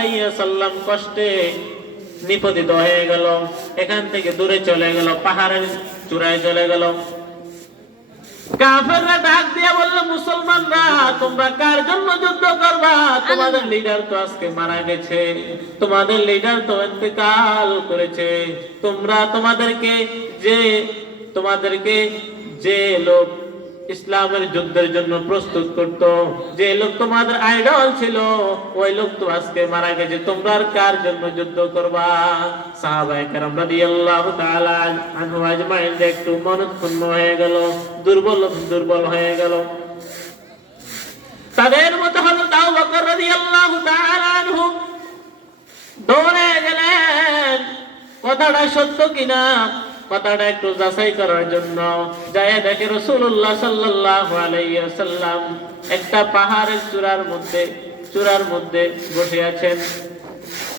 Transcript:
আলাইহি ওয়াসাল্লাম কষ্টে নিপতিত হয়ে গেল, এখান থেকে দূরে চলে গেল, পাহাড়ের চূড়ায় চলে গেল। কাফেররা ডাক দিয়ে বলল, মুসলমানরা তোমরা কার জন্য যুদ্ধ করবা? তোমাদের লিডার তো আজকে মারা গেছে, তোমাদের লিডার তো ইন্তেকাল করেছে। তোমরা তোমাদেরকে যে লোক ইসলামের যুদ্ধের জন্য প্রস্তুত করত, যে লোক তোমাদের আইডল ছিল, ওই লোক তো আজকে মারা গেছে, তোমরা আর কার জন্য যুদ্ধ করবা? সাহাবায়ে কেরাম রাদিয়াল্লাহু তাআলা আনহুম আজমাইন একটু মন ক্ষুণ্ণ হয়ে গেল, দুর্বল হয়ে গেল। তাদের মধ্যে হযরত আবু বকর রাদিয়াল্লাহু তাআলা আনহু দৌড়ে গেলেন কথাটা সত্য কিনা, কথাটা একটু যাচাই করার জন্য। যায় দেখে রাসূলুল্লাহ সাল্লাল্লাহু আলাইহি ওয়াসাল্লাম একটা পাহাড়ের চূড়ার মধ্যে বসে আছেন।